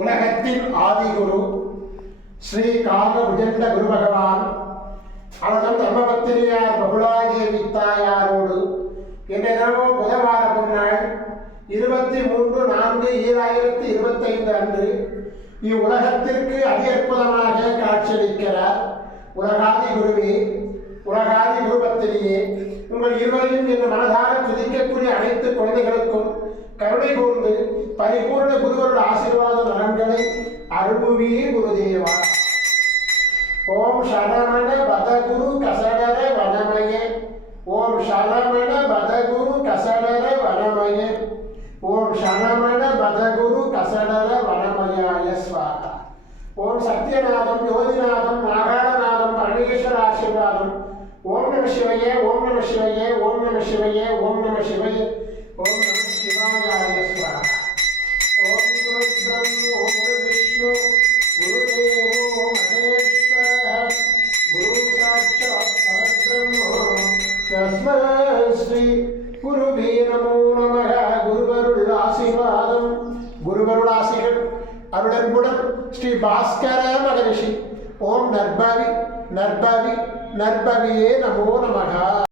உலகத்தின் ஆதிகுரு ஸ்ரீ காலபுஜண்ட குரு பகவான் அவர்கள் தர்மபத்திரியார் பகுலாதேவி தாயாரோடு இன்றைய புதவார பொன்னாள் 23/4/2025 அன்று இவ்வுலகத்திற்கு அதி அற்புதமாக காட்சியளிக்கிறார். உலகாதி குருவே, உலகாதி குருபத்திரியே, உங்கள் இருவரையும் என்ற மனதார துதிக்கக்கூடிய அனைத்து குழந்தைகளுக்கும் கருணை கூர்ந்து பரிபூர்ண குருவருடைய ஆசீர்வாத நலன்களை அருள்புவீர் குருதேவா. ஓம் சரமண பதகுரு கசடர வனமய. ஓம் சரமண பதகுரு கசடர வனமய. ஓம் சரமண பதகுரு கசடர வனமயாய ஸ்வாகா. ஓம் சத்யநாதம் யோதிநாதம் நாகாரநாதம் பரமேஸ்வர ஆசீர்வாதம். ஓம் நம சிவய, ஓம் நம சிவய, ஓம் நம சிவய, ஓம் நம சிவய, ஓம் நம சிவாய ஸ்வாகா. ஓம் குரு பிரம்ம, ஓம் குரு விஷ்ணு, குருதேவோ மகேஸ்வரः, குரு சாட்சாத் பரபிரம்ம, தஸ்மை ஸ்ரீ குருவே நமோ நமः. குருவருள் ஆசீர்வாதம், குருவருள் ஆசிகள் அருளன்புடன் ஸ்ரீ பாஸ்கர மகரிஷி. ஓம் நற்பவி நற்பவி நற்பவியே நமோ நமः.